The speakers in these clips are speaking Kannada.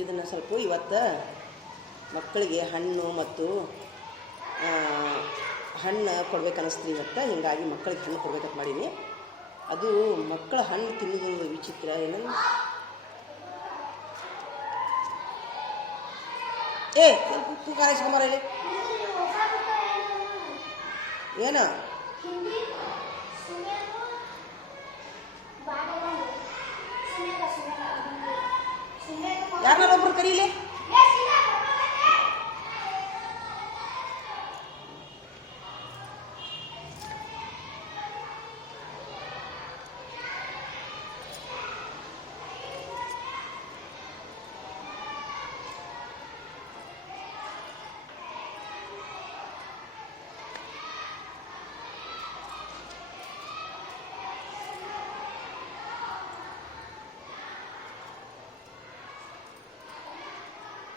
ಇದನ್ನು ಸ್ವಲ್ಪ ಇವತ್ತು ಮಕ್ಕಳಿಗೆ ಹಣ್ಣು ಮತ್ತು ಹಣ್ಣು ಕೊಡ್ಬೇಕನ್ನಿಸ್ತು ಇವತ್ತು. ಹೀಗಾಗಿ ಮಕ್ಕಳಿಗೆ ಹಣ್ಣು ಕೊಡ್ಬೇಕಂತ ಮಾಡೀನಿ. ಅದು ಮಕ್ಕಳ ಹಣ್ಣು ತಿನ್ನೋದು ವಿಚಿತ್ರ ಏನು. ಉಪ್ಪು ಖಾರ ಇಸ್ಕೊಂಬಾರ ಇಲ್ಲಿ. ಏನು ಯಾರನ್ನ ಒಬ್ರು ಕರೀಲಿ.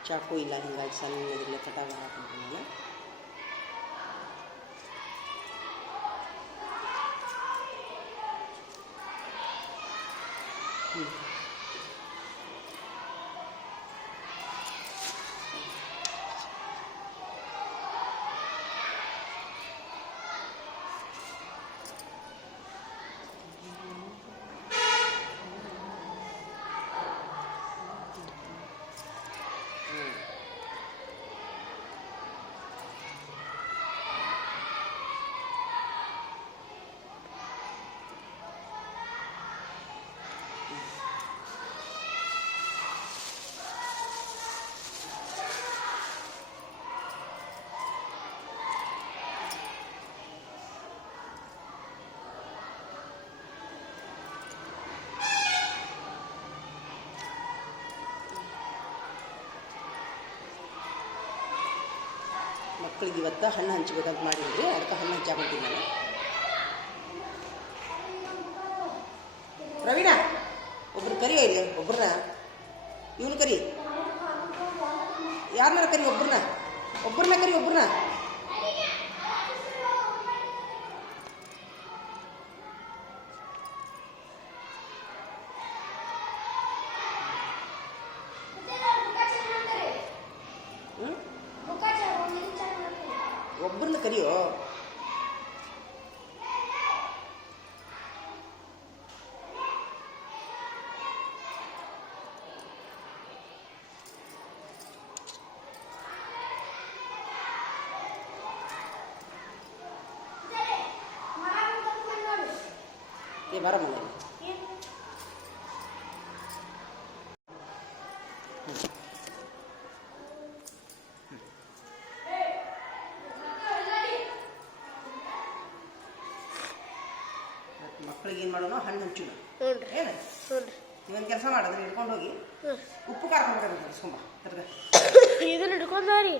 ಚಾಕು ಇಲ್ಲ, ಹೀಗಾಗಿ ಸಣ್ಣ ಇದರಲ್ಲೇ ಕಟಾವು ಹಾಕೊಂತೀನಿ ನಾನು. ಮಕ್ಕಳಿಗೆ ಇವತ್ತು ಹಣ್ಣು ಹಂಚ್ಬೇಕಂತ ಮಾಡಿದ್ರಿ, ಅದಕ್ಕೆ ಹಣ್ಣು ಹಂಚಾಕೊಂತೀನಿ ನಾನು. ಪ್ರವೀಣ ಒಬ್ರು ಕರಿಯ ಇಲ್ಲಿ, ಒಬ್ಬರನ್ನ ಇವನು ಕರಿ, ಯಾರನ್ನಾರ ಕರಿ, ಒಬ್ಬರನ್ನ ಕರಿ, ಒಬ್ಬರನ್ನ. ಒಬ್ಬರನ್ನ ಕರಿಯೋ. ಬರಮಲ್ಲ ಮಕ್ಕಳಿಗೆ ಏನು ಮಾಡೋಣ, ಹಣ್ಣು ಹಂಚೋಣ. ಏನು ಇವನ್ ಕೆಲಸ ಮಾಡಿದ್ರೆ ಹಿಡ್ಕೊಂಡು ಹೋಗಿ ಉಪ್ಪು ಖಾರ ಕೊಡ್ಬೇಕು, ಇಸ್ಕೊಂಬ ಇದನ್ನ ಹಿಡ್ಕೊಂಡ್ರಿ.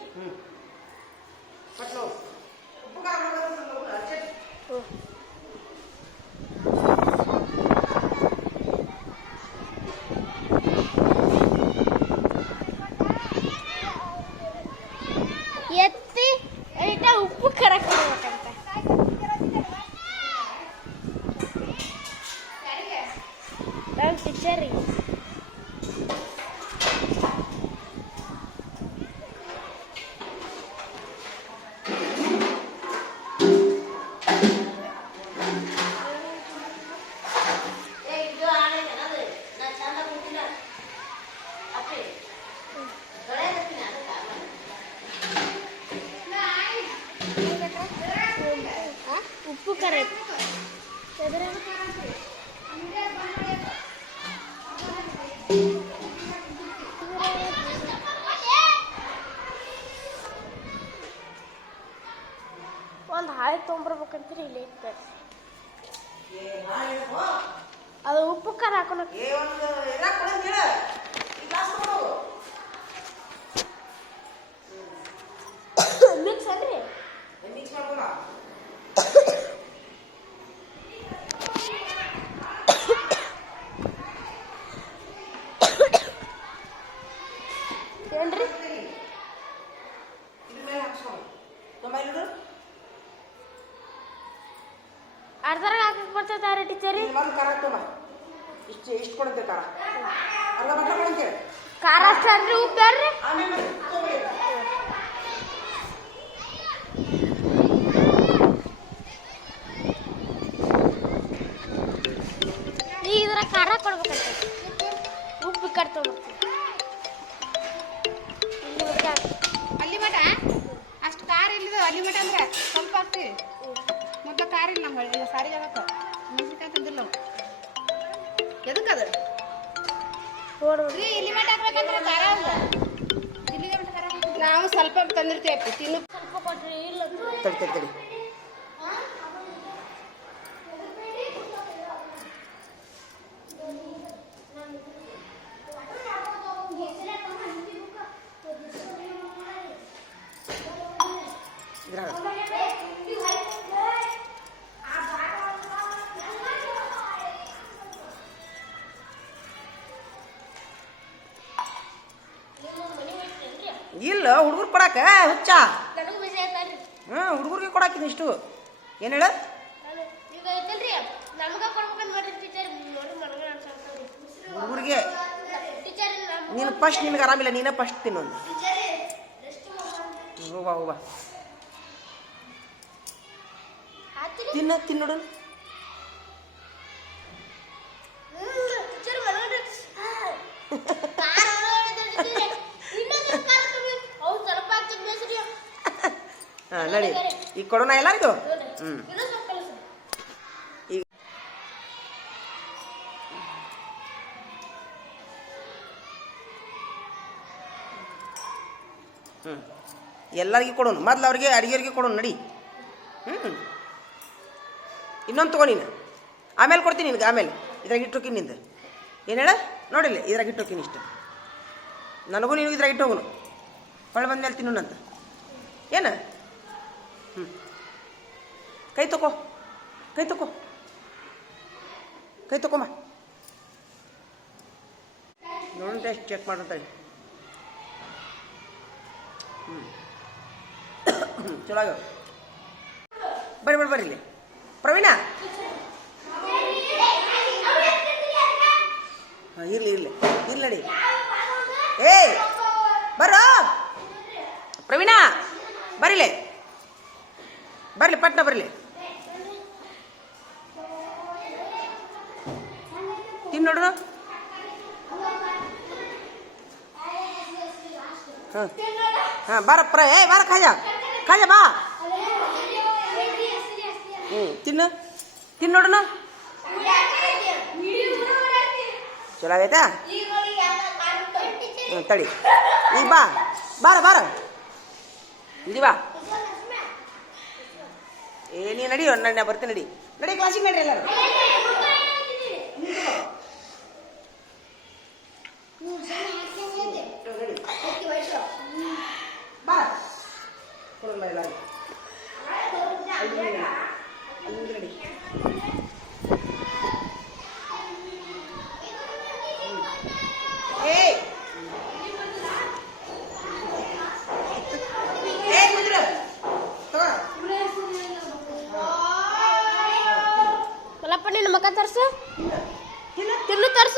ಪಟ್ಲು ಉಪ್ಪು ಖಾರ ಎತ್ತಿ ಉಪ್ಪು ಖಾರ ಕೊಡ್ಬೇಕಂತ. ಟೀಚರ್ ಉಪ್ಪು ಖಾರ ಒಂದು ಹಾಳೆ ತೊಗೊಂಬರ್ಬೇಕಂತೀರಿ ಇಲ್ಲಿ ಇತ್ತು. ಅದು ಉಪ್ಪು ಖಾರ ಹಾಕೋಣ. ಮಿಕ್ಸ್ ಅನ್ರಿ, ಮಿಕ್ಸ್ ಮಾಡ್ಬೋಣ. ಏನ್ರಿ ಅರ್ಧರಾಗ ಹಾಕಕ್ಕೆ ಬರ್ತೈತೆ ಟೀಚರ್. ಖಾರ ಇಷ್ಟು ಕೊಡುತ್ತೆ ಖಾರ, ಅರ್ಧ ಬಟ್ಟ ಕೊಡಂತೇಳಿ ಖಾರ ಅಷ್ಟೇ ಉಪ್ಪು ಬೇಡ್ರಿ. ಈಗ ಇದ್ರ ಖಾರ ಕೊಡ್ಬೇಕಂತ ಉಪ್ಪು ಕಟ್ತೊಂಬರ್ತೀವಿ ಅಲ್ಲಿ ಮಟ ಅಷ್ಟು ಖಾರ ಇಲ್ಲದ ಅಲ್ಲಿ ಮಟ ಅಂದ್ರೆ ಸ್ವಲ್ಪ ಹಾಕ್ತೀವಿ. ಮೊದಲ ಖಾರ ಇಲ್ಲ ನಮ್ಮ ಸಾರಿಗೆ ಆಗತ್ತ ಮೆಣಸಿನ್ಕಾಯಿ ತಂದಿಲ್ಲ ನಾವು. ಎದಕ್ಕದ ಇಲ್ಲಿ ಮಟ ಹಾಕ್ಬೇಕಂದ್ರೆ ಖಾರ ಅಲ್ಲ ಇಲ್ಲಿಗೆ ಮಟ ಖಾರ ನಾವು ಸ್ವಲ್ಪ ತಂದಿರ್ತೀವಿ ತಿನ್ನು ಸ್ವಲ್ಪ ಕೊಟ್ರಿ ಇಲ್ಲ ತಡಿ ಇಲ್ಲ ಹುಡುಗರು ಕೊಡಾಕ ಹುಚ್ಚ. ನನಗೂ ಬಿಸಿ ಆಯ್ತಲ್ರಿ. ಹುಡುಗರಿಗೆ ಕೊಡಾಕಿದ್ ಇಷ್ಟು ಏನು ಹೇಳ ಈಗ ಐತಲ್ರಿ ನಮಗ ಕೊಡ್ಬೇಕಂತ ಮಾಡ್ರಿ ಟೀಚರ್ ನೋಡ್ರಿ ಮನಗ ಅನ್ಸಾಕ್ತವ್ರಿ ಹುಡುಗರಿಗೆ. ಟೀಚರ್ ನೀನು ಫಸ್ಟ್ ನಿನಗೆ ಆರಾಮಿಲ್ಲ, ನೀನೇ ಫಸ್ಟ್ ತಿನ್ನೊಂದು. ಹೋಗ ತಿನ್ನೋಡು. ಟೀಚರ್ ಮನಗ ಹಾಂ ನಡಿ ಈಗ ಕೊಡೋಣ ಎಲ್ಲರಿಗೂ. ಈಗ ಎಲ್ಲರಿಗೂ ಕೊಡೋಣ. ಮೊದ್ಲು ಅವ್ರಿಗೆ ಅಡಿಗೆಯವ್ರಿಗೆ ಕೊಡೋಣ ನಡಿ. ಇನ್ನೊಂದು ತಗೋ ನೀನು, ಆಮೇಲೆ ಕೊಡ್ತೀನಿ ನಿನಗೆ. ಆಮೇಲೆ ಇದ್ರಾಗ ಇಟ್ಟೋಕಿನಿ ನಿಂದು. ಏನು ಹೇಳ ನೋಡಿಲ್ಲ, ಇದ್ರಾಗ ಇಟ್ಟೋಕಿನಿ ಇಷ್ಟು. ನನಗೂ ನೀನು ಇದ್ರಾಗ ಇಟ್ಟೋಗುನು. ಹೊಳೆ ಬಂದ್ಮೇಲೆ ತಿನ್ನೋಣಂತ ಏನು. ಕೈ ತಕೋ ನೋಡೋಣ ಟೆಸ್ಟ್ ಚೆಕ್ ಮಾಡ್ತಾರೆ. ಚಲೋ ಆಗ್ಯಾವ. ಬರ್ರಿ ಇಲ್ಲಿ ಪ್ರವೀಣ. ಹಾಂ ಇರ್ಲಿ ನಡಿ. ಏಯ್ ಬರೋ ಪ್ರವೀಣ, ಬರ್ಲಿ ಪಟ್ನ ಬರ್ಲಿ. ತಿನ್ ನೋಡ್ರು. ಹಾಂ ಬಾರ ಬಾರ ಖಾಜ ಬಾ. ತಿನ್ನು ನೋಡ್ರು. ಚಲೋ ಆಗೈತಾ? ತಡಿ ಈಗ ಬಾರ ಇಲ್ಲಿ ಬಾ. ನೀ ನಡಿ, ನಾ ಬರ್ತೀನಿ. ನಡಿ ಕ್ಲಾಸಿಗೆ ನಡಿ ಎಲ್ಲರೂ. ಬಾ ಕೊಡಲ್ಲ ಎಲ್ಲರೂ. ನಡಿ ಮಲ್ಲಪ್ಪ ನಿನ್ನ ಮಕ್ಕ ತರ್ಸ ತಿನ್ನು ತರ್ಸ.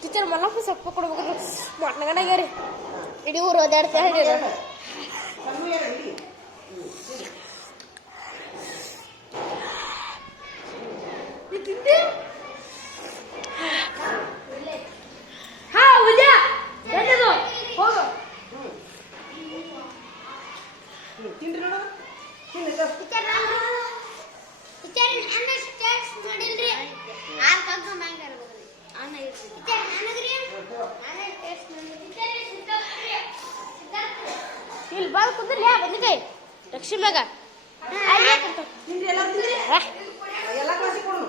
ಟೀಚರ್ ಮಲ್ಲಪ್ಪ ಸ್ವಲ್ಪ ಕೊಡ್ಬೇಕು. ಮೊಟ್ಟನಗಡಾಗ್ಯಾರಿ ಇಡೀ ಊರು ಓದಾಡ್ತಾ ಹೇಳಿರ. ಇಲ್ಲಿ ಬಂದು ಕುಂದ್ರಿ ಬಂದಿದೆ ಲಕ್ಷ್ಮಿಗ ಎಲ್ಲ ಕ್ಲಾಸಿಗೆ ಕೊಡು.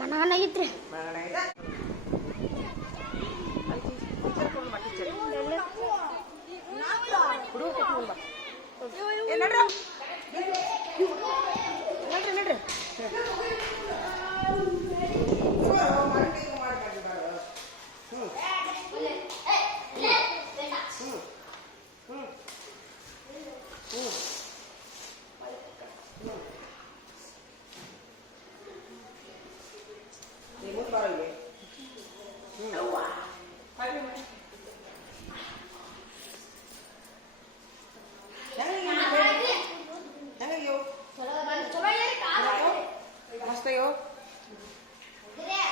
ಮನಾಗಿತ್ರಿ. ನಡ್ರಿ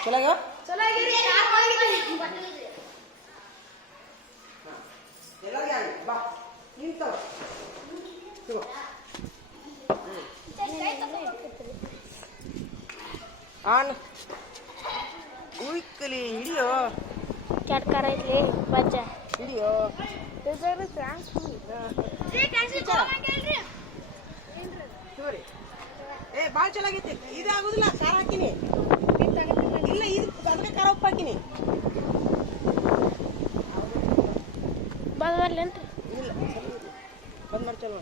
ಚಲೋ ಆಗ್ಯಾವ ಚಲೋ ಆಗಿರಿ ಯಾರು ಹೋಗಿರಿ ಎಲ್ಲರಿಗೆ ಆಗಲಿ ಬಾ ನಿಂತವ ತಗೋ ಆನ್ ಉಯ್ಕಲಿ ಹಿಡಿಯೋ ಕೆಟ್ಟ ಕಾರ ಐತ್ಲಿ ಬಜ್ಜ ಹಿಡಿಯೋ ಸರಿ ಏ ಭಾಳ ಚೆನ್ನಾಗೈತಿ ಇದು ಆಗುದಿಲ್ಲ ಖಾರ ಹಾಕಿನಿ ಇಲ್ಲ ಇದು ಅದಕ್ಕೆ ಖಾರ ಉಪ್ಪು ಹಾಕಿನಿ ಬಂದ್ ಬರ್ಲೇನ್ರಿ ಇಲ್ಲ ಬಂದ್ ಮಾಡಿ ಚಲೋ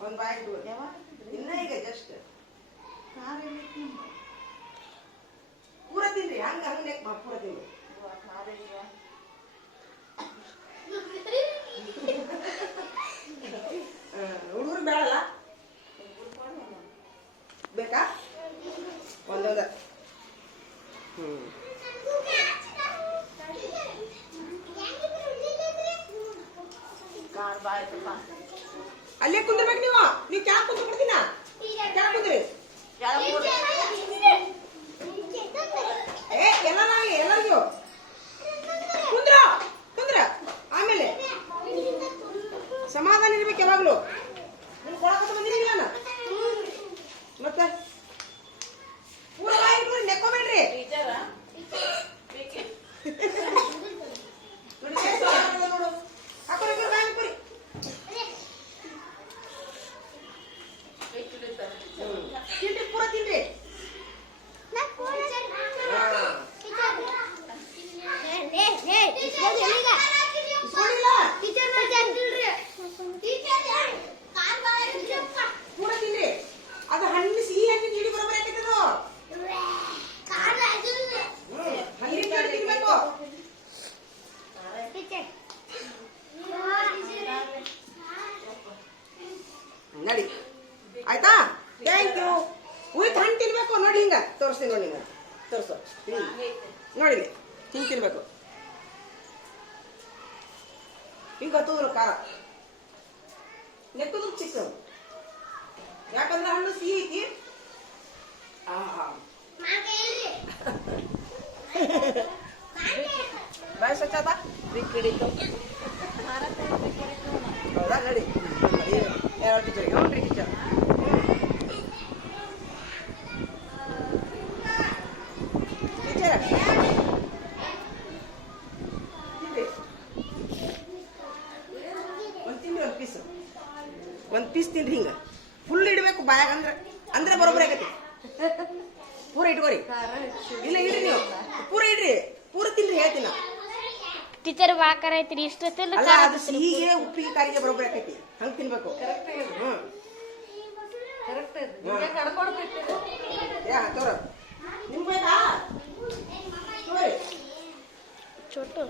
ಒಂದು ಬಾಯ್ ಇನ್ನ ಈಗ ಜಸ್ಟ್ ಪೂರ ತಿನ್ರಿ ಹಂಗ ಹಂಗೆ ಪೂರ ತಿನ್ರಿ ಹುಡುಗರು ಬೇಡಲ್ಲ ಬೇಕಾ ಒಂದೊಂದ ಅಲ್ಲೇ ಕುಂದ್ರಬೇಕು ನೀವು ಕ್ಯಾಬ್ ಕುಂದ್ರ ಬಿಡ್ತೀನ ಕ್ಯಾಬ್ ಕುಂದ್ರಿ ಏ ಎಲ್ಲರಿಗೂ ಕುಂದ್ರ ಕುಂದ್ರ ಆಮೇಲೆ ಸಮಾಧಾನ ಇರ್ಬೇಕು ಯಾವಾಗ್ಲೂ ನೀವು ಕೊಡಕತ್ತ ಬಂದಿರಿ ನಾನು ಮತ್ತೆ ಪೂರ ಬಾಯಿ ನೆಕ್ಕೋಬೇಡ್ರಿ ನೋಡು ಹಾಕೋರಿ ಬಾಯಿ ಹಾಕೋರಿ ತಿನ್ರಿ ಪೂರ ತಿನ್ರಿ ಪೂರ ತಿನ್ರಿ ಅದು ಹಣ್ಣು ಸಿಹಿ ಹಣ್ಣು ಗಿಡಿ ಬರೋಬ್ಬರ ಹಾಕಿದ್ದು ಹಣ್ಣಿನ ಗಿಡ ತಿನ್ಬೇಕು ನಡಿ ಆಯ್ತಾ ಥ್ಯಾಂಕ್ ಯು ಉಳಿತು ಹಣ್ಣು ತಿನ್ಬೇಕು ನೋಡಿ ಹಿಂಗ ತೋರಿಸ್ತೀನಿ ನೋಡಿ ಹಿಂಗ ತೋರಿಸು ನೋಡಿ ಹಿಂಗೆ ತಿನ್ಬೇಕು ಹಿಂಗೆ ಗೊತ್ತದ್ರು ಖಾರ ನೆಕ್ಕದು ಚಿಕ್ಕದು ಯಾಕಂದ್ರೆ ಹಣ್ಣು ಸಿಹಿ ಐತಿ ಬಾಯ್ ಸ್ವಚ್ಛತಾ ಹಿಡಿತು ಬಾಯಾಗ ಅಂದ್ರೆ ಬರೋಬ್ಬರಿ ಆಗೈತಿ. ಪೂರ ಇಟ್ಕೋರಿ. ಇಲ್ಲ ಇಡ್ರಿ ನೀವು ಪೂರ ಇಡ್ರಿ, ಪೂರ ತಿನ್ರಿ ಹೇಳ್ತೀನಿ ನಾ. ಟೀಚರ್ ಬಾಕರ ಐತ್ರಿ ಇಷ್ಟ ಅಲ್ಲ ಅದು ಸಿಹಿಗೆ ಉಪ್ಪಿಗೆ ಕಾರಿಗೆ ಬರೋಬ್ಬರಿ ಆಕೈತಿ, ಹಂಗೆ ತಿನ್ಬೇಕು. ತೋರ ನಿಮ್ಗೆ ಬೇಕಾ ತೋರಿ. ಚೋಟು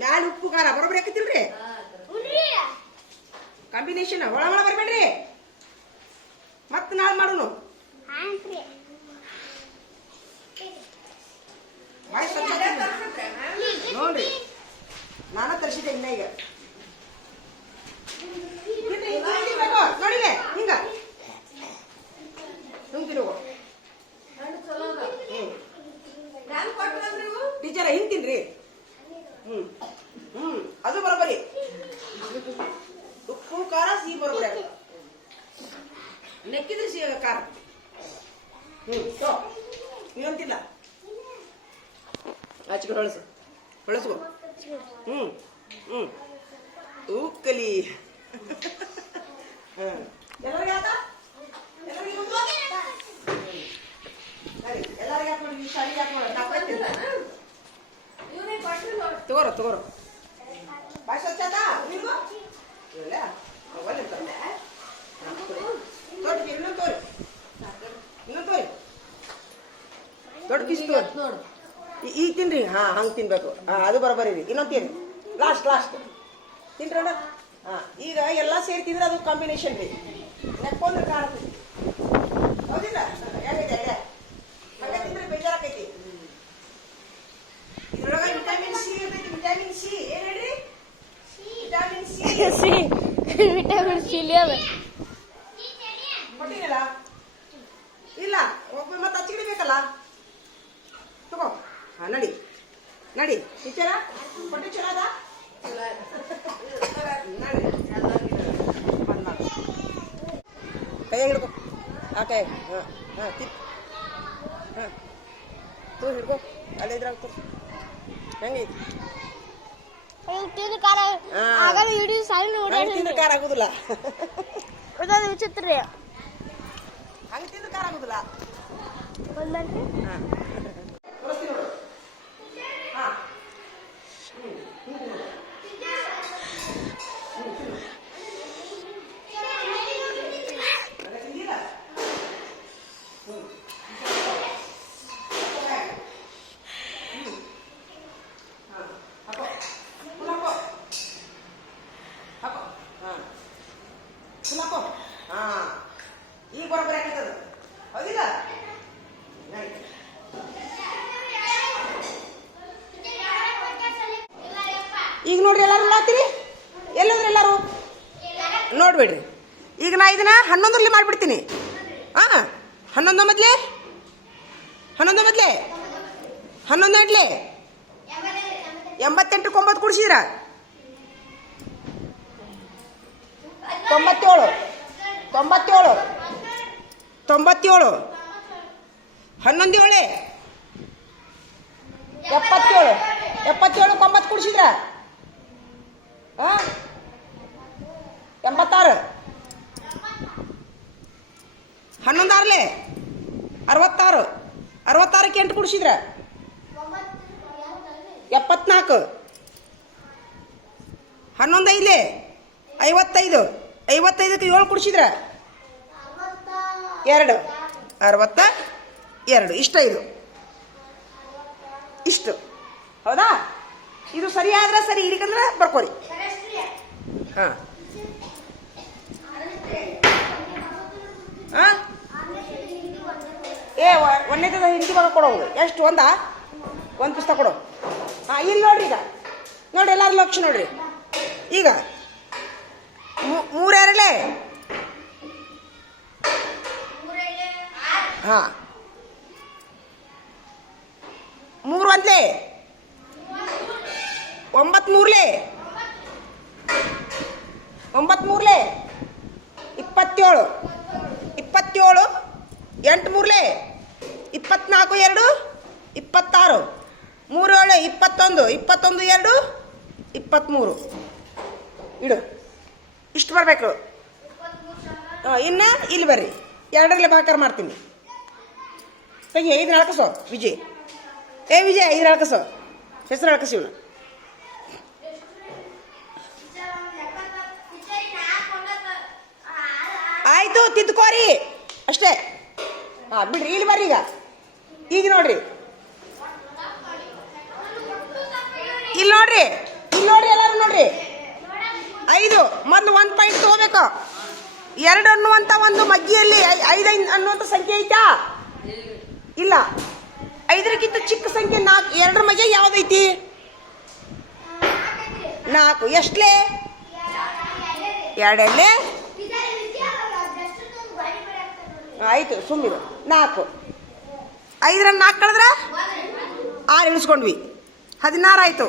ಮ್ಯಾಲ ಉಪ್ಪು ಖಾರ ಬರೋಬ್ಬರಿ ಆಕೈತಿಲ್ರಿ? ಕಾಂಬಿನೇಷನ್ ಒಳ ಒಳ ಬರ್ಬೇಡ್ರಿ, ಮತ್ ನಾಳೆ ಮಾಡೋನು. ನೋಡ್ರಿ ನಾನ ತರಿಸಿದ್ದೆ ಇನ್ನ ಈಗ ನೋಡಿಲೆ ಹಿಂಗ ತುಂಬಿರೋ ಟೀಚರ ಹಿಂಗ್ ತಿನ್ರಿ. ಅದು ಬರೋಬ್ಬರಿ ಉಪ್ಪು ಖಾರ ಸಿಹಿ ಬರೋಬ್ಬರಿ ನೆಕ್ಕಿದ್ರೆ ಸಿಹಿ ಖಾರ. ನೀವಂತಿಲ್ಲ ಆಚಿಕೊಂಡು ಹೊಳಸು ಹೊಳಸ್ಕೊ. ಉಕ್ಕಲಿ ಎಲ್ಲರಿಗೆ ಆತ ಎಲ್ಲರಿಗೆ ಹಾಕಿ ನೋಡಿ. ಶಾಲೆಗೆ ಹಾಕಿ ತಗೋರ ತಗೋರ ಭಾಷೆ ಹಚ್ಚಾತಾ ನಿಮ್ಗೂ ಇಲ್ಲ ಒಳ್ಳೆ ತೋರಿ ಇನ್ನೊಂದು ತೋರಿ ಇನ್ನೊಂದು ತೋರಿ ದೊಡ್ಡ ಪೀಸ್ ತೋರಿ. ಈಗ ತಿನ್ರಿ. ಹಂಗೆ ತಿನ್ಬೇಕು. ಅದು ಬರೋಬ್ಬರಿ ರೀ. ಇನ್ನೊಂದು ತಿನ್ರಿ ಲಾಸ್ಟ್ ತಿನ್ರಣ್ಣ. ಈಗ ಎಲ್ಲ ಸೇರಿ ತಿಂದ್ರೆ ಅದು ಕಾಂಬಿನೇಷನ್ ರೀ. ನೆಕ್ಕೊಂದ್ರೆ ಕಾಣ್ತೈತಿ ಹೌದಿಲ್ಲ? ಹೇಗಿದೆ ಹಂಗೆ ತಿಂದ್ರೆ ಬೇಜಾರಾಕೈತಿ. ಇದ್ರೊಳಗೆ ವಿಟಮಿನ್ ಸಿ ಇರ್ತೈತಿ. ವಿಟಮಿನ್ ಸಿ ಏನ್ ಹೇಳ್ರಿ? ವಿಟಮಿನ್ ಸಿ ವಿಟಮಿನ್ ಸಿ ಕೊಟ್ಟಿರಲ್ಲ ಇಲ್ಲ ಒಬ್ಬ ಮತ್ತೆ ಹಚ್ಚಿಡಿ ಬೇಕಲ್ಲ. ತಗೋ ನಡಿ ನಡಿ ಟೀಚರ ಕೊಟ್ಟಿ ಚಲೋ ಅದ ಕೈ ಹಿಡ್ಕೊ. ಕೈ ತೂ ಹಿಡ್ಕೊ. ಅಲ್ಲೇ ಇದ್ರಾಗ ಹೆಂಗೈತಿ? ತಿಂದ್ರೆ ಖಾರ ಆಗುದಿಲ್ಲ. ವಿಚಿತ್ರ ಹಂಗೆ ತಿಂದ್ರೆ ಖಾರ ಆಗುದಿಲ್ಲ. ಈಗ ಬರೋಬ್ಬರಿ ಆಗ್ತದ ಹೌದಿಲ್ಲ? ಈಗ ನೋಡ್ರಿ ಎಲ್ಲಾರು ನೋಡ್ತೀರಿ. ಎಲ್ಲಂದ್ರೆ ಎಲ್ಲಾರು ನೋಡ್ಬೇಡ್ರಿ. ಈಗ ನಾ ಇದನ್ನ 11ರಲ್ಲಿ ಮಾಡ್ಬಿಡ್ತೀನಿ. 11 ಮೊದಲೇ 11 8 88 9 ಕೂಡಿಸಿದ್ರ 97 97 97 11 7 77 77 9 ಕೂಡಿಸಿದ್ರ 86 11 6 66 66ಕ್ಕೆ 8 ಕೂಡಿಸಿದ್ರ 74 11 5 55 55ಕ್ಕೆ 7 ಕೂಡಿಸಿದ್ರ 2 62 ಇಷ್ಟು ಹೌದಾ? ಇದು ಸರಿ ಆದ್ರೆ ಸರಿ, ಇಲ್ಲಿಕಂದ್ರೆ ಬರ್ಕೋರಿ. ಒಂದನೇದ ಹಿಂದಿ ಬರೋ ಕೊಡೋದು ಎಷ್ಟು? ಒಂದು ಪುಸ್ತಕ ಕೊಡೋ. ಇಲ್ಲಿ ನೋಡ್ರಿ. ಈಗ ನೋಡಿ ಎಲ್ಲಾರು ಲಕ್ಷ ನೋಡ್ರಿ. ಈಗ 3 2 3 1 9 3 9 3 27 27 8 3 24 2 26 3 7 21 21 2 23 ಇಡು. ಇಷ್ಟು ಬರಬೇಕು. ಇನ್ನು ಇಲ್ಲಿ ಬರ್ರಿ, 2ರಲ್ಲಿ ಭಾಗಾಕಾರ ಮಾಡ್ತೀನಿ. ತೆಗಿ 5 ಅಳಕಸೋ ವಿಜಯ್. ವಿಜಯ್ 5 ಅಳಕಸೋ, ಹೆಸರು ಅಳಕಸಿ ಇವನು. ಆಯ್ತು, ತಿದ್ದುಕೋರಿ ಅಷ್ಟೇ. ಬಿಡ್ರಿ, ಇಲ್ಲಿ ಬರ್ರಿ. ಈಗ ನೋಡ್ರಿ, ಇಲ್ಲಿ ನೋಡ್ರಿ ಎಲ್ಲರೂ ನೋಡ್ರಿ. 5 ಮೊದಲು 1 ಪಾಯಿಂಟ್ ತಗೋಬೇಕು. 2 ಅನ್ನುವಂಥ ಒಂದು ಮಗ್ಗಿಯಲ್ಲಿ 5 ಅನ್ನುವಂಥ ಸಂಖ್ಯೆ ಐತಾ? ಇಲ್ಲ. 5ಕ್ಕಿಂತ ಚಿಕ್ಕ ಸಂಖ್ಯೆ 4. 2ರ ಮಗ್ಗೆ ಯಾವ್ದೈತಿ? 4. ಎಷ್ಟಲೇ? 2 ಆಯ್ತು, ಸುಮ್ಮಿರು. 4. 5ರಲ್ಲಿ 4 ಕಳೆದ್ರೆ 6 ಇಳಿಸ್ಕೊಂಡ್ವಿ. 16 ಆಯ್ತು.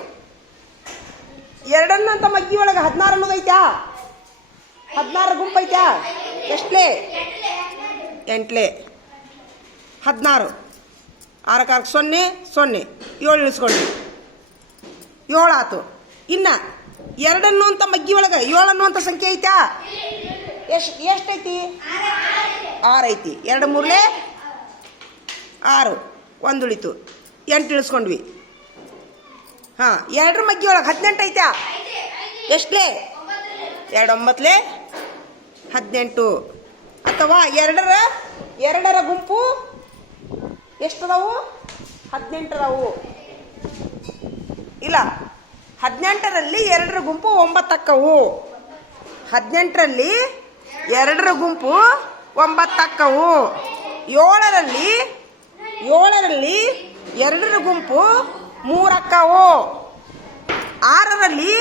2 ಅನ್ನೋಂಥ ಮಗ್ಗಿ ಒಳಗೆ 16 ಅನ್ನೋದು ಐತಾ? 16 ಗುಂಪು ಐತಾ? ಎಷ್ಟಲೇ? 8. 16. 6 0 0 7 ಇಳಿಸ್ಕೊಂಡ್ವಿ. 7 ಆಯ್ತು. ಇನ್ನು 2 ಅನ್ನುವಂಥ ಮಗ್ಗಿ ಒಳಗೆ 7 ಅನ್ನುವಂಥ ಸಂಖ್ಯೆ ಐತಾ? ಎಷ್ಟೈತಿ? 6 ಐತಿ. 2 3 6. 1 ಉಳಿತು. 8 ಇಳಿಸ್ಕೊಂಡ್ವಿ. 2ರ ಮಗ್ಗಿ ಒಳಗೆ 18 ಐತಾ? ಎಷ್ಟಲೇ? 2 9 18. ಅಥವಾ 2ರ ಗುಂಪು ಎಷ್ಟದಾವು? 18 ಅದಾವು. ಇಲ್ಲ, 18ರಲ್ಲಿ 2ರ ಗುಂಪು 9 ಅಕ್ಕವು. 18ರಲ್ಲಿ 2ರ ಗುಂಪು 9 ಅಕ್ಕವು. 7ರಲ್ಲಿ 2ರ ಗುಂಪು 3 ಅಕ್ಕವು. 6ರಲ್ಲಿ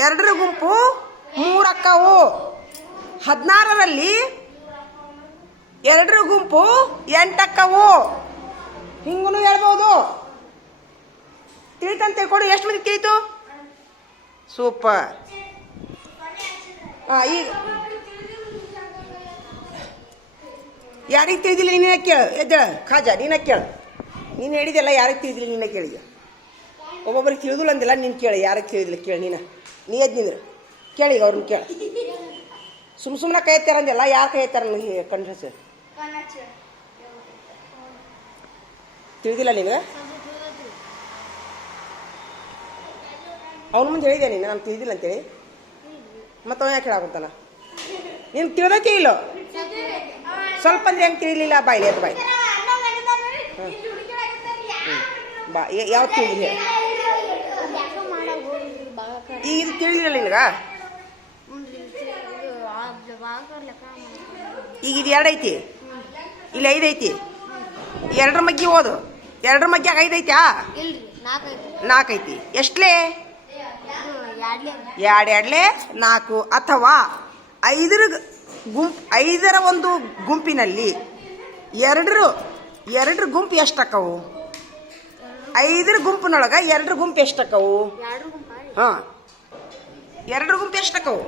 2ರ ಗುಂಪು 3 ಅಕ್ಕವು. 16ರಲ್ಲಿ 2ರ ಗುಂಪು 8 ಅಕ್ಕವು. ಹಿಂಗೂ ಹೇಳ್ಬೋದು. ತಿಳಿತಂತ ತಿಳ್ಕೊಂಡು ಎಷ್ಟು ಮಂದಿ ತಿಳಿತು? ಸೂಪರ್. ಈಗ ಯಾರಿಗೆ ತಿಳಿದಿಲ್ಲ ನೀನೇ ಕೇಳು. ಎದ್ದೇಳ ಖಾಜಾ, ನೀನ ಕೇಳು. ನೀನು ಹೇಳಿದೆಲ್ಲ ಯಾರಿಗೆ ತಿಳಿದಿಲ್ಲ ನೀನೇ ಕೇಳಿ. ಒಬ್ಬೊಬ್ಬರಿಗೆ ತಿಳಿದಿಲ್ಲ ಅಂದಿಲ್ಲ, ನೀನು ಕೇಳಿ. ಯಾರಿಗೆ ತಿಳಿದಿಲ್ಲ ಕೇಳಿ. ನೀ ಎದ್ದು ನಿಂದ್ರು ಕೇಳಿ. ಈಗ ಅವ್ರನ್ನ ಕೇಳಿ. ಸುಮ್ಮನೆ ಕೈ ಎತ್ತಾರ ಅಂದಿಲ್ಲ, ಯಾರು ಕೈ ಎತ್ತಾರ ನನಗೆ ಕಂಡ್ರೆ ಸರ್ ತಿಳಿದಿಲ್ಲ ನಿನಗೆ? ಅವನ ಮುಂದೆ ಹೇಳಿದೆ ನೀನು ನಾನು ತಿಳಿದಿಲ್ಲ ಅಂತೇಳಿ. ಮತ್ತು ಅವ ಯಾಕೆ ಹೇಳಾಕಂತಾನ? ನೀನು ತಿಳಿದೈತಿ ಇಲ್ಲೋ? ಸ್ವಲ್ಪ ಅಂದ್ರೆ ಹೆಂಗೆ ತಿಳಿಲಿಲ್ಲ? ಬಾಯ್ಲಿ ಅದು ಬಾಯ್. ಬಾ, ಯಾವ ತಿಳಿದಿಲ್ಲ? ಈಗ ಇದು ತಿಳಿದಿಲ್ಲ ನಿನಗ? ಈಗ ಇದು 2 ಐತಿ, ಇಲ್ಲಿ 5 ಐತಿ. 2ರ ಮಗ್ಗಿ ಓದು. 2ರ ಮಗ್ಗಿಯಾಗ 5 ಐತಾ? 4 ಐತಿ. ಎಷ್ಟಲೇ? 2 4. ಅಥವಾ 5ರ ಒಂದು ಗುಂಪಿನಲ್ಲಿ 2ರ ಗುಂಪು ಎಷ್ಟಕ್ಕವು? 5ರ ಗುಂಪಿನೊಳಗೆ 2ರ ಗುಂಪು ಎಷ್ಟಕ್ಕವು? 2ರ ಗುಂಪು ಎಷ್ಟಕ್ಕವು?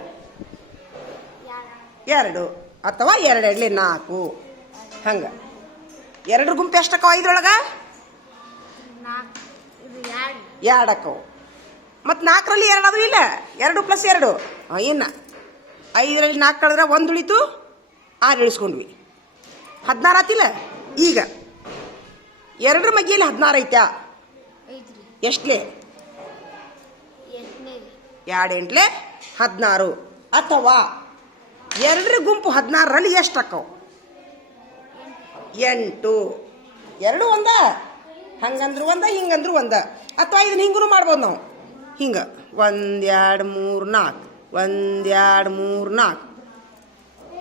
2. ಅಥವಾ 2 4. ಹಂಗೆ 2ರ ಗುಂಪು ಎಷ್ಟಕ್ಕವು? 5ರೊಳಗೆ 2 ಅಕ್ಕವು. ಮತ್ತು 4ರಲ್ಲಿ 2 ಅದು ಇಲ್ಲ. 2 + 2. ಇನ್ನು 5ರಲ್ಲಿ 4 ಕಳೆದ್ರೆ 1 ಉಳಿತು. 6 ಇಳಿಸ್ಕೊಂಡ್ವಿ. 16 ಆತಿಲ್ಲ. ಈಗ 2ರ ಮಗ್ಗಿಯಲ್ಲಿ 16 ಐತಾ? ಎಷ್ಟಲೇ? 2 8 16. ಅಥವಾ 2ರ ಗುಂಪು 16ರಲ್ಲಿ ಎಷ್ಟು ಅಕ್ಕವು? 8. 2 ಒಂದ. ಹಂಗಂದ್ರು ಒಂದ, ಹಿಂಗಂದ್ರು ಒಂದ. ಅಥವಾ ಇದನ್ನ ಹಿಂಗೂ ಮಾಡ್ಬೋದು ನಾವು. ಹಿಂಗೆ 1 2 3 4. 1 2 3 4.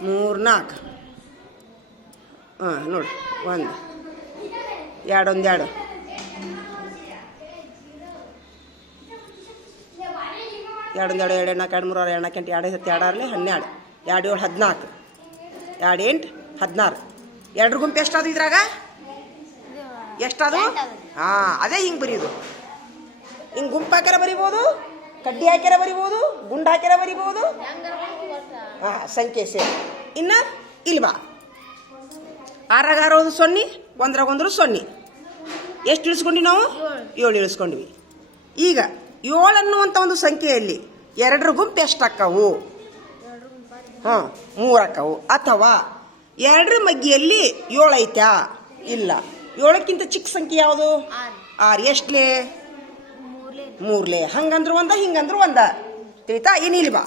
3 4. ನೋಡಿ 1 2 1 2. ಎರಡು 2 2 4 2 3 6 2 4 8 2 7 2 2 12 12 2 7 14 2 8 16. 2ರ ಗುಂಪು ಎಷ್ಟಾದ್ರು ಇದ್ರಾಗ? ಎಷ್ಟಾದ್ರು? ಅದೇ ಹಿಂಗೆ ಬರೀದು. ಹಿಂಗೆ ಗುಂಪು ಹಾಕ್ಯಾರ ಬರಿಬೋದು, ಕಡ್ಡಿ ಹಾಕ್ಯಾರ ಬರಿಬೋದು, ಗುಂಡು ಹಾಕ್ಯಾರ ಬರಿಬೋದು. ಸಂಖ್ಯೆ ಸೇರಿ. ಇನ್ನು ಇಲ್ಲಿ ಬಾ. 6ರಾಗ 6 0, 1ರಾಗ 1 0. ಎಷ್ಟು ಇಳಿಸ್ಕೊಂಡ್ವಿ ನಾವು? 7 ಇಳಿಸ್ಕೊಂಡ್ವಿ. ಈಗ 7 ಅನ್ನುವಂಥ ಒಂದು ಸಂಖ್ಯೆಯಲ್ಲಿ 2ರ ಗುಂಪು ಎಷ್ಟಾಕ್ಕವು? ಹಾಂ 3 ಅಕ್ಕವು. ಅಥವಾ 2ರ ಮಗ್ಗಿಯಲ್ಲಿ 7 ಐತಾ? ಇಲ್ಲ. 7ಕ್ಕಿಂತ ಚಿಕ್ಕ ಸಂಖ್ಯೆ ಯಾವುದು? 6. ಎಷ್ಟಲೇ? 3ಲೇ. ಹಂಗಂದ್ರೆ ಒಂದ, ಹಿಂಗಂದ್ರೆ ಒಂದ. ತಿಳಿತಾ? ಏನಿಲ್ವಾ?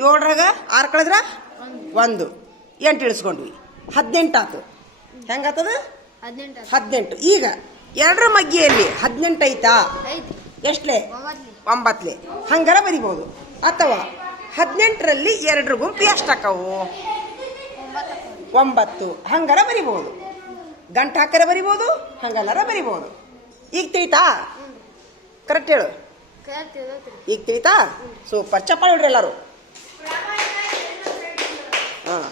7ರಾಗ 6 ಕಳೆದ್ರ 1. 8 ಇಳಿಸ್ಕೊಂಡ್ವಿ, 18 ಆತು. ಹೆಂಗಾತದ? 18. ಈಗ 2ರ ಮಗ್ಗಿಯಲ್ಲಿ 18 ಐತಾ? ಎಷ್ಟಲೇ? 9ಲೇ. ಹಂಗಾರ ಬರಿಬೋದು. ಅಥವಾ 18ರಲ್ಲಿ 2ರ ಗುಂಪು ಎಷ್ಟಾಕವು? 9. ಹಂಗಾರ ಬರಿಬೋದು. ಗಂಟು ಹಾಕರ ಬರಿಬೋದು, ಹಂಗಲ್ಲಾರ ಬರಿಬೋದು. ಈಗ ತಿಳಿತಾ? ಕರೆಕ್ಟ್ ಹೇಳು. ಈಗ ತಿಳಿತಾ? ಸೂಪರ್. ಚಪ್ಪಾಳೆ ಹೊಡ್ರಿ ಎಲ್ಲರೂ. ಹಾಂ,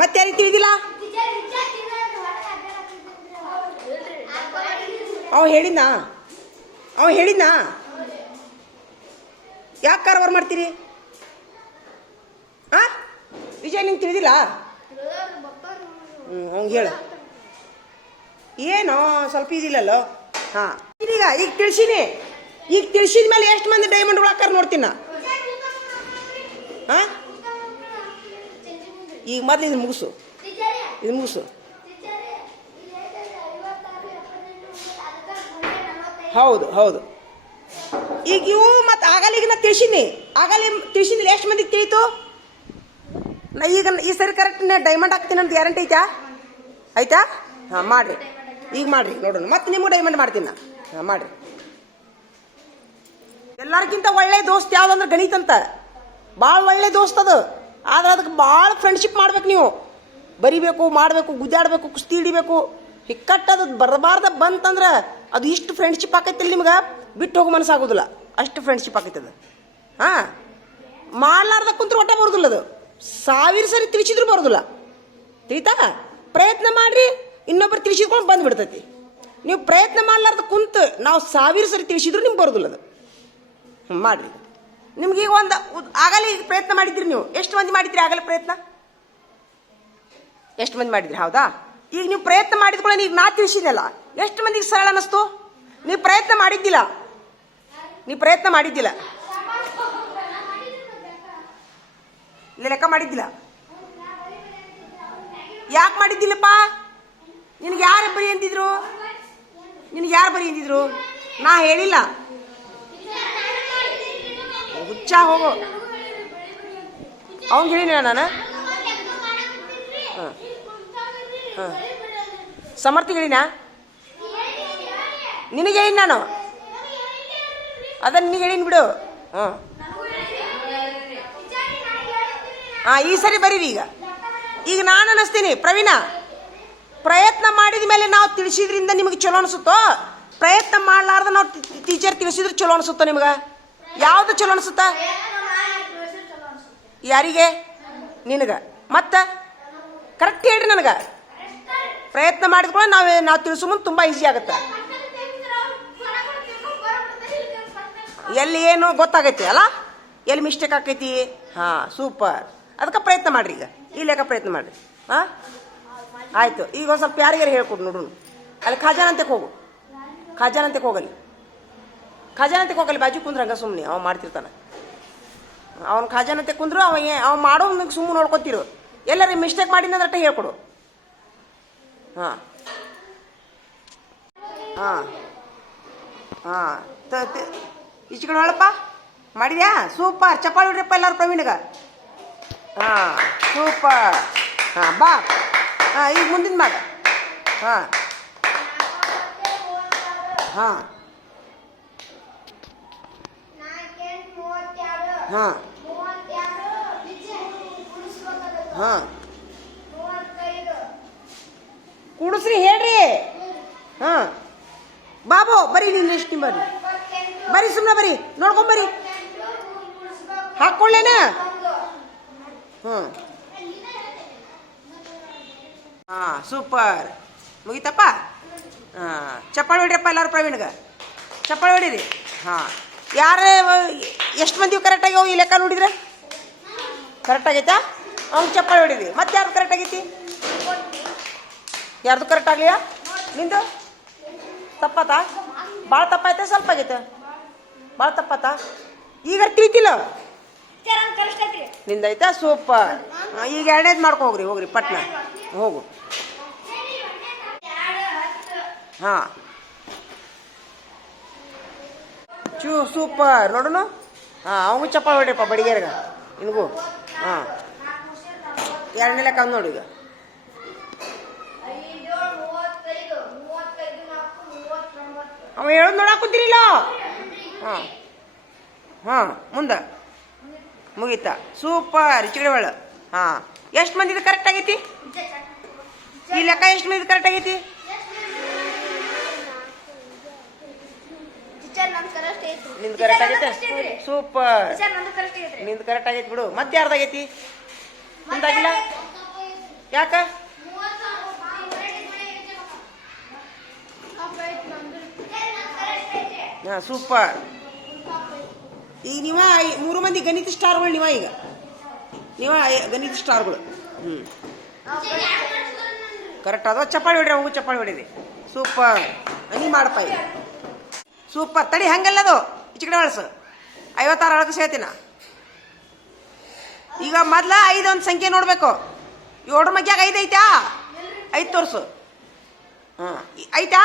ಮತ್ತೆ ಯಾರಿಗೆ ತಿಳಿದಿಲ್ಲ? ಅವ ಹೇಳಿದ್ನಾ? ಯಾಕೆ ಕಾರವಾರ ಮಾಡ್ತೀರಿ? ಆ ವಿಜಯ್, ನಿಂಗೆ ತಿಳಿದಿಲ್ಲ? ಅವ್ನಿಗೆ ಹೇಳು. ಏನೋ ಸ್ವಲ್ಪ ಇದಿಲ್ಲಲ್ಲೋ. ಹಾಂ, ಈಗ ತಿಳಿಸಿನಿ. ಈಗ ತಿಳಿಸಿದ ಮೇಲೆ ಎಷ್ಟು ಮಂದಿ ಡೈಮಂಡ್ಗಳು ಹಾಕಾರ ನೋಡ್ತೀನಿ ನಾ. ಹಾಂ, ಈಗ ಮೊದಲು ಇದನ್ನು ಮುಗಿಸು. ಹೌದು. ಈಗ ಇವು ಮತ್ತು ಆಗಲಿಗೆ ನಾ ತಿಳಿಸಿನಿ ಎಷ್ಟು ಮಂದಿಗೆ ತಿಳಿತು? ನಾ ಈಗ ಈ ಸರಿ ಕರೆಕ್ಟ್ ಡೈಮಂಡ್ ಹಾಕ್ತೀನಿ ಅಂತ ಗ್ಯಾರಂಟಿ ಆಯ್ತಾ? ಹಾಂ, ಮಾಡಿರಿ. ಈಗ ಮಾಡಿರಿ ನೋಡೋಣ. ಮತ್ತೆ ನಿಮಗೂ ಡೈಮಂಡ್ ಮಾಡ್ತೀನಿ ನಾ. ಹಾಂ, ಮಾಡಿರಿ. ಎಲ್ಲರಿಗಿಂತ ಒಳ್ಳೆ ದೋಸ್ತ್ ಯಾವ್ದಂದ್ರೆ ಗಣಿತ ಅಂತ. ಭಾಳ ಒಳ್ಳೆ ದೋಸ್ತ್ ಅದು. ಆದ್ರೆ ಅದಕ್ಕೆ ಭಾಳ ಫ್ರೆಂಡ್ಶಿಪ್ ಮಾಡ್ಬೇಕು ನೀವು. ಬರಿಬೇಕು, ಮಾಡಬೇಕು, ಗುದ್ದಾಡಬೇಕು, ಕುಸ್ತಿ ಹಿಡಿಬೇಕು. ಹಿಕ್ಕಟ್ಟದು ಬರಬಾರ್ದ ಬಂತಂದ್ರೆ ಅದು ಇಷ್ಟು ಫ್ರೆಂಡ್ಶಿಪ್ ಆಕೈತಿಲ್ಲ ನಿಮ್ಗೆ, ಬಿಟ್ಟು ಹೋಗೋ ಮನಸ್ಸಾಗೋದಿಲ್ಲ. ಅಷ್ಟು ಫ್ರೆಂಡ್ಶಿಪ್ ಆಕೈತದ. ಹಾಂ, ಮಾಡ್ಲಾರ್ದ ಕುಂತ್ರು ಒಟ್ಟ ಬರೋದಿಲ್ಲ ಅದು. 1000 ಸರಿ ತಿಳಿಸಿದ್ರು ಬರೋದಿಲ್ಲ. ತಿಳಿತಾ? ಪ್ರಯತ್ನ ಮಾಡ್ರಿ, ಇನ್ನೊಬ್ಬರು ತಿಳಿಸಿದ್ಕೊಂಡು ಬಂದುಬಿಡ್ತೈತಿ. ನೀವು ಪ್ರಯತ್ನ ಮಾಡ್ಲಾರ್ದ ಕುಂತು ನಾವು 1000 ಸರಿ ತಿಳಿಸಿದ್ರು ನಿಮ್ಗೆ ಬರೋದಿಲ್ಲ ಅದು. ಮಾಡಿರಿ. ನಿಮ್ಗೆ ಈಗ ಆಗಲೇ ಈಗ ಪ್ರಯತ್ನ ಮಾಡಿದ್ರಿ ನೀವು. ಎಷ್ಟು ಮಂದಿ ಮಾಡಿದ್ರಿ ಆಗಲೇ ಪ್ರಯತ್ನ? ಎಷ್ಟು ಮಂದಿ ಮಾಡಿದ್ರಿ? ಹೌದಾ? ಈಗ ನೀವು ಪ್ರಯತ್ನ ಮಾಡಿದ್ಕೊಳ್ಳ, ಈಗ ನಾ ತಿಳಿಸಿದ್ನಲ್ಲ, ಎಷ್ಟು ಮಂದಿಗೆ ಸರಳ ಅನ್ನಿಸ್ತು? ನೀವು ಪ್ರಯತ್ನ ಮಾಡಿದ್ದಿಲ್ಲ. ಲೆಕ್ಕ ಮಾಡಿದ್ದಿಲ್ಲ. ಯಾಕೆ ಮಾಡಿದ್ದಿಲ್ಲಪ್ಪ? ನಿನಗೆ ಯಾರು ಬರಿ ಅಂದಿದ್ರು? ನಾ ಹೇಳಿಲ್ಲ. ಹುಚ್ಚ ಹೋಗು. ಅವ್ನಿಗೆ ಹೇಳಿನ ನಾನು. ಹಾಂ, ಸಮರ್ಥಿಗೆ ಹೇಳಿನ? ನಿನಗೆ ಹೇಳಿನ ನಾನು. ಅದನ್ನು ನಿನಗೆ ಹೇಳಿನ ಬಿಡು. ಹಾಂ, ಈ ಸರಿ ಬರೀರಿ. ಈಗ ನಾನು ಅನ್ನಿಸ್ತೀನಿ, ಪ್ರವೀಣ, ಪ್ರಯತ್ನ ಮಾಡಿದ ಮೇಲೆ ನಾವು ತಿಳಿಸಿದ್ರಿಂದ ನಿಮಗೆ ಚಲೋ ಅನಿಸುತ್ತೋ? ಪ್ರಯತ್ನ ಮಾಡಲಾರ್ದ ನಾವು ಟೀಚರ್ ತಿಳಿಸಿದ್ರೆ ಚಲೋ ಅನಿಸುತ್ತೋ ನಿಮ್ಗೆ? ಯಾವುದು ಚಲೋ ಅನಿಸುತ್ತಾ? ಯಾರಿಗೆ? ನಿನಗೆ. ಮತ್ತೆ ಕರೆಕ್ಟ್ ಹೇಳ್ರಿ ನನಗೆ. ಪ್ರಯತ್ನ ಮಾಡಿದ್ಕೊಳ್ಳ ನಾವು ತಿಳಿಸೋ ಮುಂದೆ ತುಂಬ ಈಸಿ ಆಗುತ್ತೆ. ಎಲ್ಲಿ ಏನು ಗೊತ್ತಾಗೈತಿ ಅಲ್ಲ, ಎಲ್ಲಿ ಮಿಸ್ಟೇಕ್ ಆಕೈತಿ. ಹಾಂ, ಸೂಪರ್. ಅದಕ್ಕೆ ಪ್ರಯತ್ನ ಮಾಡಿರಿ. ಈ ಲೆಕ್ಕ ಪ್ರಯತ್ನ ಮಾಡಿರಿ. ಹಾಂ, ಆಯಿತು. ಈಗ ಒಂದು ಸ್ವಲ್ಪ ಯಾರಿಗಾರು ಹೇಳ್ಕೊಡು ನೋಡು. ಅಲ್ಲಿ ಖಜಾನಂತಕ್ಕೆ ಹೋಗಲಿ. ಬಾಜು ಕುಂದ್ರೆ ಹಂಗೆ ಸುಮ್ಮನೆ ಅವ ಮಾಡ್ತಿರ್ತಾನೆ. ಅವ್ನ ಖಜಾನಂತೆ ಕುಂದ್ರು ಅವ ಮಾಡೋ ನಿಮ್ಗೆ ಸುಮ್ಮನೆ ನೋಡ್ಕೊತಿರು. ಎಲ್ಲರೂ ಮಿಸ್ಟೇಕ್ ಮಾಡಿದ್ರೆ ಅಟ್ಟ ಹೇಳ್ಕೊಡು. ಹಾಂ, ಈಚೆ ಕಡೆ ಹೊಳಪ್ಪ. ಮಾಡಿದ್ಯಾ? ಸೂಪರ್. ಚಪ್ಪಾಳೆ ಹೊಡ್ರಿಪ್ಪ ಎಲ್ಲರೂ ಪ್ರವೀಣ್ಗೆ. ಹಾಂ, ಸೂಪರ್. ಹಾಂ, ಬಾ. ಹಾಂ, ಈಗ ಮುಂದಿನ ಮಾಡ. ಹಾಂ, ಹಾಂ, ಹಾಂ, ಹಾಂ, ಕೂಡಿಸ್ರಿ, ಹೇಳ್ರಿ. ಹಾಂ, ಬಾಬು ಬರೀ. ನೀನು ಎಷ್ಟು ಬರೀ, ಸುಮ್ಮನೆ ಬರೀ, ನೋಡ್ಕೊಂಬರಿ. ಹಾಕ್ಕೊಳ್ಳೇನ? ಹಾಂ, ಸೂಪರ್. ಮುಗಿತಪ್ಪ. ಹಾಂ, ಚಪ್ಪಾಳೆ ಹೊಡಿರಪ್ಪ ಎಲ್ಲರೂ ಪ್ರವೀಣ್ಗೆ. ಚಪ್ಪಾಳೆ ಹೊಡೀರಿ. ಹಾಂ, ಯಾರು ಎಷ್ಟು ಮಂದಿ ಕರೆಕ್ಟ್ ಆಗ್ಯಾವ ಈ ಲೆಕ್ಕ ನೋಡಿದ್ರೆ? ಕರೆಕ್ಟ್ ಆಗೈತಾ? ಅವ್ನು ಚಪ್ಪಾಳೆ ಹೊಡೀರಿ. ಮತ್ತೆ ಯಾರ್ದು ಕರೆಕ್ಟ್ ಆಗೈತಿ? ಯಾರ್ದು ಕರೆಕ್ಟ್ ಆಗಲಿಯಾ? ನಿಂದು ತಪ್ಪಾತಾ? ಭಾಳ ತಪ್ಪಾಯ್ತಾ ಸ್ವಲ್ಪ ಆಗೈತೆ? ಭಾಳ ತಪ್ಪಾತ ಈಗ ತಿಳಿತಿಲ್ಲ ಟೀಚರ್ ನಂದು ಕರೆಕ್ಟ್ ಐತ್ರಿ. ನಿಂದೈತಾ ಸೂಪರ್. ಈಗ ಎರಡನೇದು ಮಾಡ್ಕೊ ಹೋಗ್ರಿ ಹೋಗ್ರಿ ಪಟ್ನ ಹೋಗು. ಹಾಂ ಸೂಪರ್ ನೋಡುನು. ಹಾಂ ಅವಂಗೂ ಚಪ್ಪಾಳೆ ಹೊಡ್ರಿಪ್ಪ ಬಡಿಗೇರ್ಗ ನಿನಗೂ. ಹಾಂ ಎರಡನೇ ಲೆಕ್ಕ ಅಂದ್ ನೋಡಿ ಈಗ. ಅವ ಹೇಳೋದು ನೋಡಕ್ಕೆ ಕುಂತೀರಿಲ್ಲ. ಹಾಂ ಹಾಂ ಮುಂದೆ ಮುಗೀತಾ ಸೂಪರ್. ಚಿಗಡೆ ಒಳ್ಳೆ. ಹಾಂ ಎಷ್ಟು ಮಂದಿದು ಕರೆಕ್ಟ್ ಆಗೈತಿ ಈ ಲೆಕ್ಕ? ಎಷ್ಟು ಮಂದಿದು ಕರೆಕ್ಟ್ ಆಗೈತಿ? ಟೀಚರ್ ನಂದು ಕರೆಕ್ಟ್ ಐತ್ರಿ. ನಿಂದು ಕರೆಕ್ಟ್ ಆಗೈತೆ ಸೂಪರ್. ಟೀಚರ್ ನಂದು ಕರೆಕ್ಟ್ ಐತ್ರಿ. ನಿಂದು ಕರೆಕ್ಟ್ ಆಗೈತಿ ಬಿಡು. ಮತ್ತೆ ಯಾರ್ದಾಗೈತಿ? ನಿಂದಾಗಿಲ್ಲ ಯಾಕ? ಹಾಂ ಸೂಪರ್. ಈಗ ನೀವ 3 ಮಂದಿ ಗಣಿತ ಸ್ಟಾರ್ಗಳು ಈಗ ನೀವ ಗಣಿತ ಸ್ಟಾರ್ಗಳು. ಹ್ಞೂ ಕರೆಕ್ಟ್ ಅದ. ಚಪ್ಪಾಳಿ ಹೊಡ್ರಿ ಅವು ಚಪ್ಪಾಳಿ ಹೊಡೀರಿ. ಸೂಪರ್. ನೀ ಮಾಡಪ್ಪ ಈಗ ಸೂಪರ್. ತಡಿ ಹಂಗಲ್ಲದು ಚಿಕಡೆ ಬಳಸು. 56 ಅಳಕ ಸೇಳ್ತೀನ. ಈಗ ಮೊದ್ಲ 5 ಒಂದು ಸಂಖ್ಯೆ ನೋಡ್ಬೇಕು. 7 ಮಗ್ಯಾಗ 5 ಐತಾ? 5 ತೋರಿಸು. ಹಾಂ ಐತಾ?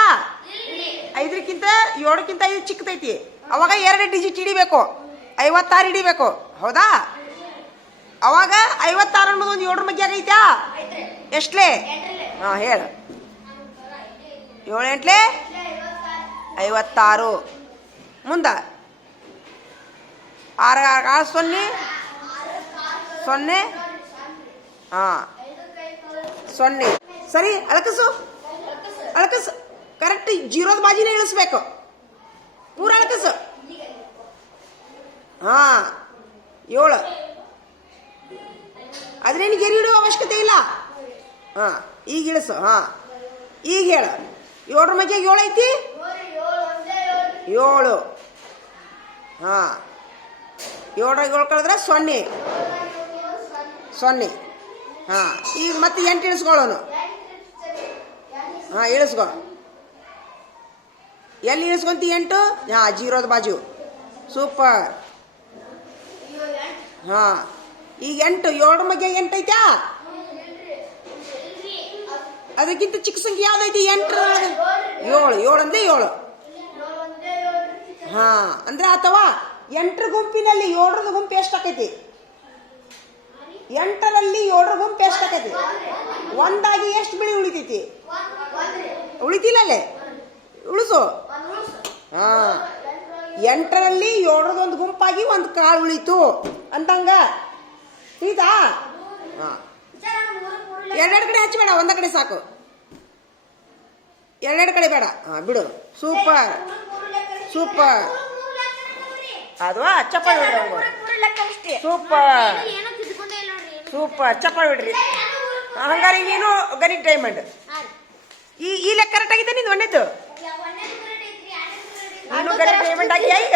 5ಕ್ಕಿಂತ 7ಕ್ಕಿಂತ 5 ಚಿಕ್ಕದೈತಿ. ಅವಾಗ 2 ಡಿಜಿಟ್ ಹಿಡಿಬೇಕು. 56 ಹಿಡಿಬೇಕು. ಹೌದಾ? ಅವಾಗ 56 ಅನ್ನೋದು ಒಂದು 7 ಮಗ್ಯಾಗ ಐತಾ? ಎಷ್ಟಲೇ? ಹಾಂ ಹೇಳು. 7 ಎಂಟ್ಲೆ 56. ಮುಂದೆ 6 0 0. ಹಾಂ 0. ಸರಿ ಅಳಕಸು ಅಳಕಸು. ಕರೆಕ್ಟ್ 0ದ ಬಾಜಿನೇ ಇಳಿಸ್ಬೇಕು. ಪೂರ ಅಳಕಸು. ಹಾಂ 7. ಅದ್ರೇನು ಗೆರಿ ಹಿಡಿಯೋ ಅವಶ್ಯಕತೆ ಇಲ್ಲ. ಹಾಂ ಈಗ ಇಳಿಸು. ಹಾಂ ಈಗ ಹೇಳು. 7 ಮಗ್ಯಾಗ 7 ಐತಿ? 7. ಹಾಂ 7 7 ಕಳೆದ್ರೆ 0 0. ಹಾಂ ಈಗ ಮತ್ತೆ 8 ಇಳಿಸ್ಕೊಳ್ಳೋನು. ಹಾಂ ಇಳಿಸ್ಕೊ. ಎಲ್ಲಿ ಇಳಿಸ್ಕೊಂತಿ? 8. ಹಾಂ 0ದ ಬಾಜು. ಸೂಪರ್. ಹಾಂ ಈಗ 8 7 ಮಗ್ಯಾಗ 8 ಐತಾ? ಅದಕ್ಕಿಂತ ಚಿಕ್ಕ ಸಂಖ್ಯೆ ಯಾವ್ದೈತಿ? 8 7. 7 ಅಂದ್ರೆ 7. ಹಾಂ ಅಂದ್ರೆ ಅಥವಾ 8 ಗುಂಪಿನಲ್ಲಿ 7ರ ಗುಂಪು ಎಷ್ಟು ಆಕೈತಿ? 8ರಲ್ಲಿ 7ರ ಗುಂಪು ಎಷ್ಟು ಆಕೈತಿ? 1 ಎಷ್ಟು ಬಿಳಿ ಉಳಿತೈತಿ? ಉಳಿತಿಲ್ಲ ಅಲ್ಲೇ ಉಳಿಸು. ಹಾಂ 8ರಲ್ಲಿ 7ರದೊಂದು ಗುಂಪಾಗಿ 1 ಕಾಳು ಉಳಿತು ಅಂದಂಗ ತಿಳಿತಾ? ಹಾಂ 2 ಕಡೆ ಹಚ್ಚಬೇಡ, ಒಂದ ಕಡೆ ಸಾಕು. 2 ಕಡೆ ಬೇಡ. ಹಾಂ ಬಿಡು. Super super. ಅದ್ವಾ ಚಪ್ಪಾಳಿ ಹೊಡ್ರಿ. Super super. ಚಪ್ಪಾಳಿ ಹೊಡ್ರಿ. ಹಂಗಾರೆ ನೀನು ಗಣಿತ ಡೈಮಂಡ್. ಈ ಲೆಕ್ಕ ಕರೆಕ್ಟ್ ಆಗಿದೆ ನಿಂದು ಒಂದೇದು. ನೀನು ಗಣಿತ ಡೈಮಂಡ್ ಆಗಿ ಈಗ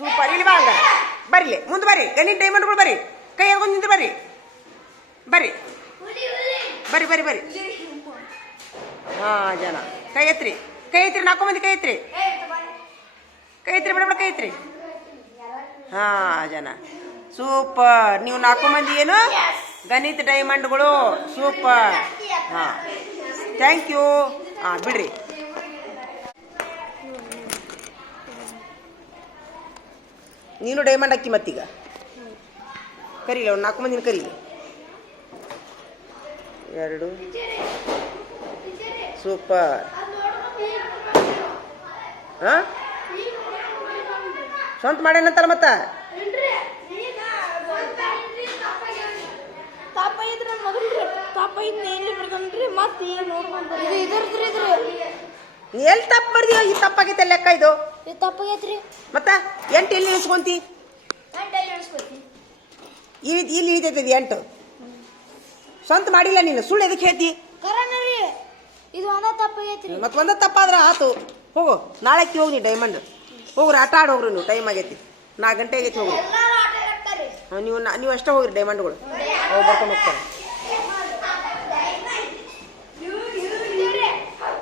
ಸೂಪರ್. ಇಲ್ಲಿ ಬಾ ಹಂಗ ಬರ್ಲಿ ಮುಂದೆ ಬರ್ರಿ. ಗಣಿತ ಡೈಮಂಡ್ಗಳು ಬರ್ರಿ. ಕೈ ಎತ್ಕೊಂಡು ನಿಂತು ಬರ್ರಿ ಬರ್ರಿ ಬರ್ರಿ ಬರ್ರಿ ಬರ್ರಿ. ಹಾಂ ಜನ ಕೈ ಎತ್ರಿ. ಕೈ ಎತ್ರಿ. 4 ಮಂದಿ ಕೈ ಎತ್ರಿ. ಕೈ ಎತ್ರಿ ಬಿಡ ಬಿಡ ಕೈ ಎತ್ರಿ. ಹಾಂ ಜನ ಸೂಪರ್. ನೀವು 4 ಮಂದಿ ಏನು ಗಣಿತ ಡೈಮಂಡ್ಗಳು. ಸೂಪರ್. ಹಾಂ ಥ್ಯಾಂಕ್ ಯು. ಹಾಂ ಬಿಡ್ರಿ. ನೀನು ಡೈಮಂಡ್ ಹಾಕಿ ಮತ್ತೀಗ ಕರೀಲಿ. ಅವ್ನು 4 ಮಂದಿನ ಕರೀಲಿ. 2 ಸೂಪರ್. ಹಾಂ ಸ್ವಂತ ಮಾಡ್ಯಾನಂತಲ್ಲ ಮತ್ತ. ಎಲ್ಲಿ ತಪ್ಪು ಬರ್ದಿಯೋ? ಈ ತಪ್ಪಾಗೈತೆ ಲೆಕ್ಕ. ಇದು ತಪ್ಪಾಗೈತ್ರಿ. ಮತ್ತ 8 ಎಲ್ಲಿ ಇಳಿಸ್ಕೊಂತಿ? ಇಲ್ಲಿ ಇಳಿತೈತದ 8. ಸ್ವಂತ ಮಾಡಿಲ್ಲ ನೀನು. ಸುಳ್ಳು ಎದಕ್ಕೆ ಹೇಳ್ತಿ? ಇದು ಒಂದ ತಪ್ಪಾಗೈತ್ರಿ. ಮತ್ತೆ ಒಂದ ತಪ್ಪಾದ್ರೆ ಆತು. ಹೋಗು ನಾಳೆಕ್ಕೆ ಹೋಗಿ ನೀ ಡೈಮಂಡ್ ಹೋಗ್ರಿ. ಆಟ ಆಡಿ ಹೋಗ್ರಿ ನೀವು. ಟೈಮ್ ಆಗೈತಿ. 4 ಗಂಟೆ ಆಗೈತಿ. ಹೋಗ್ರಿ ನೀವು ಅಷ್ಟೇ ಹೋಗ್ರಿ. ಡೈಮಂಡ್ಗಳು ಅವು ಬರ್ಕೊಂಡು ಹೋಗ್ತಾರೆ.